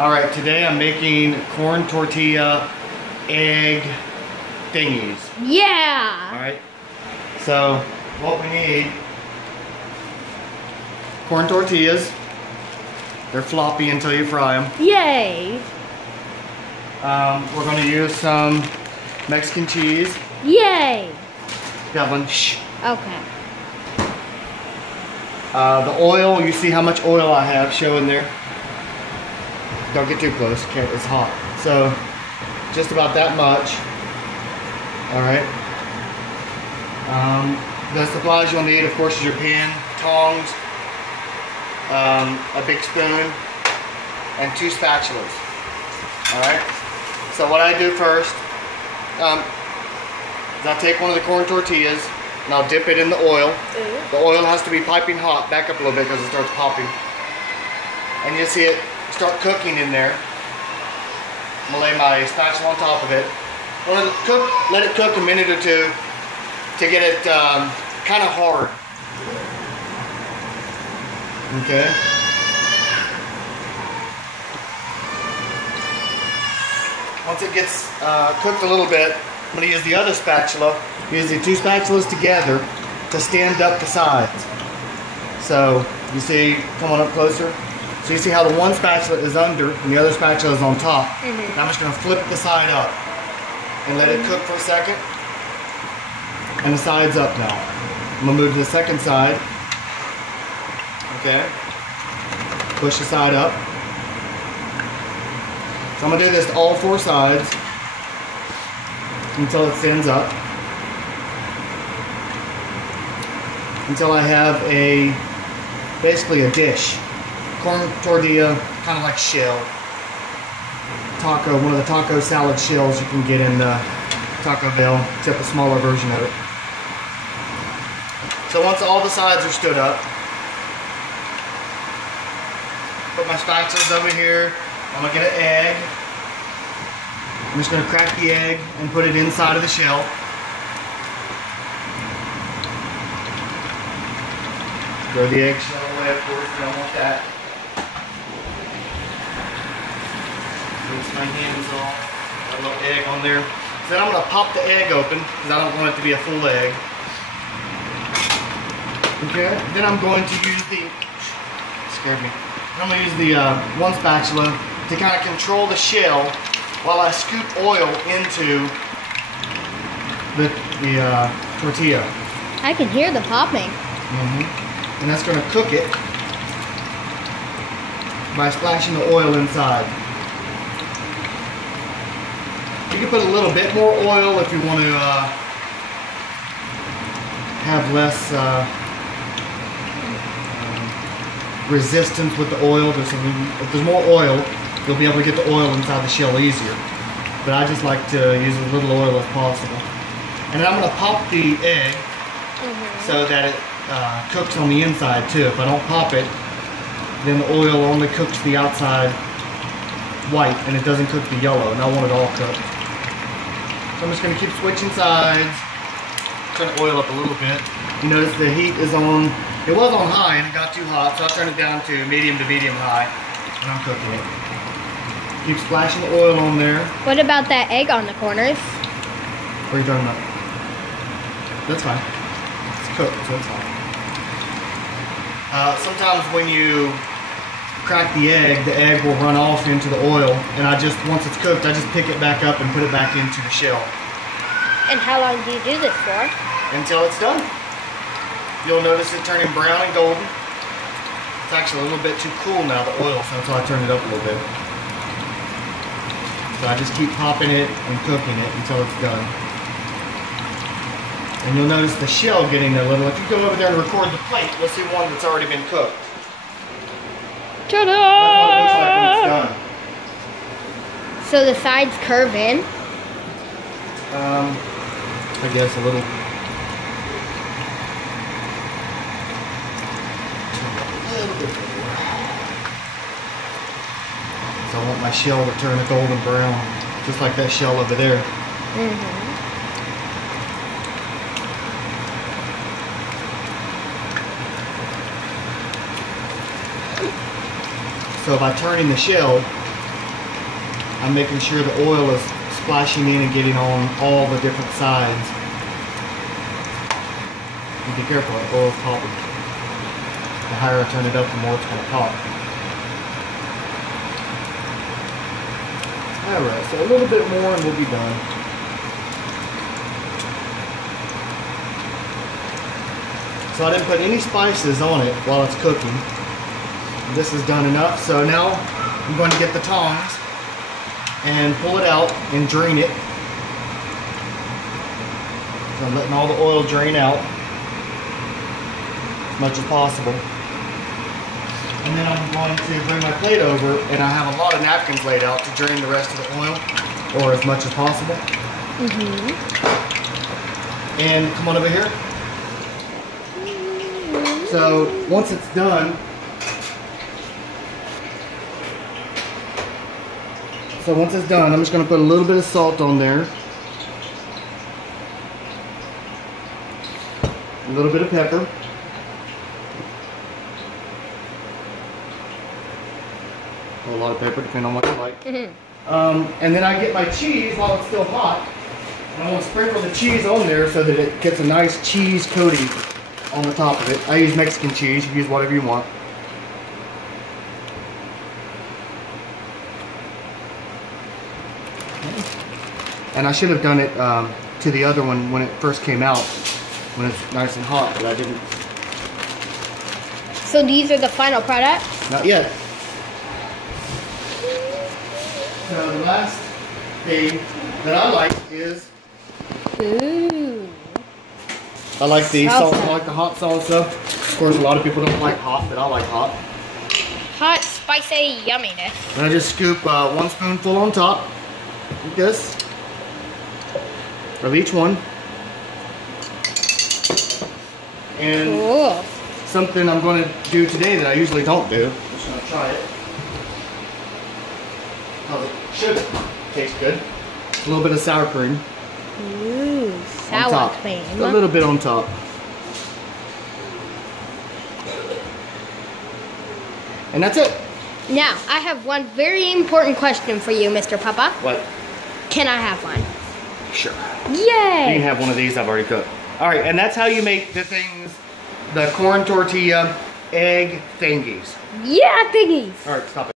Alright, today I'm making corn tortilla egg thingies. Yeah! Alright, so what we need, corn tortillas. They're floppy until you fry them. Yay! We're going to use some Mexican cheese. Yay! Devlin, shh. Okay. The oil, you see how much oil I have showing there? Don't get too close, okay, it's hot. So, just about that much. Alright. The supplies you'll need, of course, is your pan, tongs, a big spoon, and 2 spatulas. Alright. So what I do first, is I'll take one of the corn tortillas, and I'll dip it in the oil. The oil has to be piping hot. Back up a little bit because it starts popping. And you see it start cooking in there. I'm going to lay my spatula on top of it. Let it cook a minute or two to get it kind of hard. Okay. Once it gets cooked a little bit, I'm going to use the other spatula. Use the 2 spatulas together to stand up the sides. So you see, come on up closer. So you see how the one spatula is under and the other spatula is on top. Now I'm just going to flip the side up and let it cook for a second. And the side's up now. I'm going to move to the second side. Okay. Push the side up. So I'm going to do this to all 4 sides until it stands up. Until I have basically a dish. Corn tortilla, kind of like shell. One of the taco salad shells you can get in Taco Bell, except a smaller version of it. So once all the sides are stood up, put my spatulas over here. I'm going to get an egg. I'm just going to crack the egg and put it inside of the shell. Throw the eggshell away, of course, I don't want that. Rinse my hands off. Got a little egg on there. So then I'm going to pop the egg open because I don't want it to be a full egg. Okay, then I'm going to use scared me. I'm going to use the one spatula to kind of control the shell while I scoop oil into the tortilla. I can hear the popping. And that's going to cook it by splashing the oil inside. You can put a little bit more oil if you want to have less resistance with the oil. If there's more oil, you'll be able to get the oil inside the shell easier. But I just like to use as little oil as possible. And then I'm going to pop the egg so that it cooks on the inside too. If I don't pop it, then the oil only cooks the outside white and it doesn't cook the yellow, and I want it all cooked. So I'm just going to keep switching sides, turn the oil up a little bit. You notice the heat is on, it was on high and it got too hot, so I turned it down to medium high, and I'm cooking it. Keep splashing the oil on there. What about that egg on the corners? What are you talking about? That's fine. It's cooked, so it's fine. Sometimes when you crack the egg will run off into the oil, and once it's cooked, I just pick it back up and put it back into the shell. And how long do you do this for? Until it's done. You'll notice it turning brown and golden. It's actually a little bit too cool now, the oil, so that's why I turned it up a little bit. So I just keep popping it and cooking it until it's done. And you'll notice the shell getting a little, if you go over there and record the plate, you'll see one that's already been cooked. Ta-da! That's what it looks like when it's done. So the sides curve in? I guess a little. So I want my shell to turn a golden brown, just like that shell over there. So by turning the shell, I'm making sure the oil is splashing in and getting on all the different sides. And be careful, the oil's popping. The higher I turn it up, the more it's going to pop. Alright, so a little bit more and we'll be done. So I didn't put any spices on it while it's cooking. This is done enough. So now I'm going to get the tongs and pull it out and drain it. So I'm letting all the oil drain out as much as possible. And then I'm going to bring my plate over, and I have a lot of napkins laid out to drain the rest of the oil, or as much as possible. And come on over here. So once it's done, I'm just going to put a little bit of salt on there, a little bit of pepper, a lot of pepper depending on what you like. And then I get my cheese while it's still hot, and I want to sprinkle the cheese on there so that it gets a nice cheese coating on the top of it. I use Mexican cheese, you can use whatever you want. And I should have done it to the other one when it first came out, when it's nice and hot, but I didn't. So these are the final products? Not yet. So the last thing that I like is, ooh, I like the salsa. salsa, I like the hot salsa. Of course, a lot of people don't like hot, but I like hot. Hot, spicy yumminess. And I just scoop 1 spoonful on top, like this, of each one. And Cool. something I'm going to do today that I usually don't do. I'm just going to try it. Because it should taste good. A little bit of sour cream. Ooh, On sour top. cream. A little bit on top. And that's it. Now, I have one very important question for you, Mr. Papa. What? Can I have one? Sure. Yay! You can have one of these I've already cooked. Alright, and that's how you make the things, the corn tortilla egg thingies. Yeah, thingies. Alright, stop it.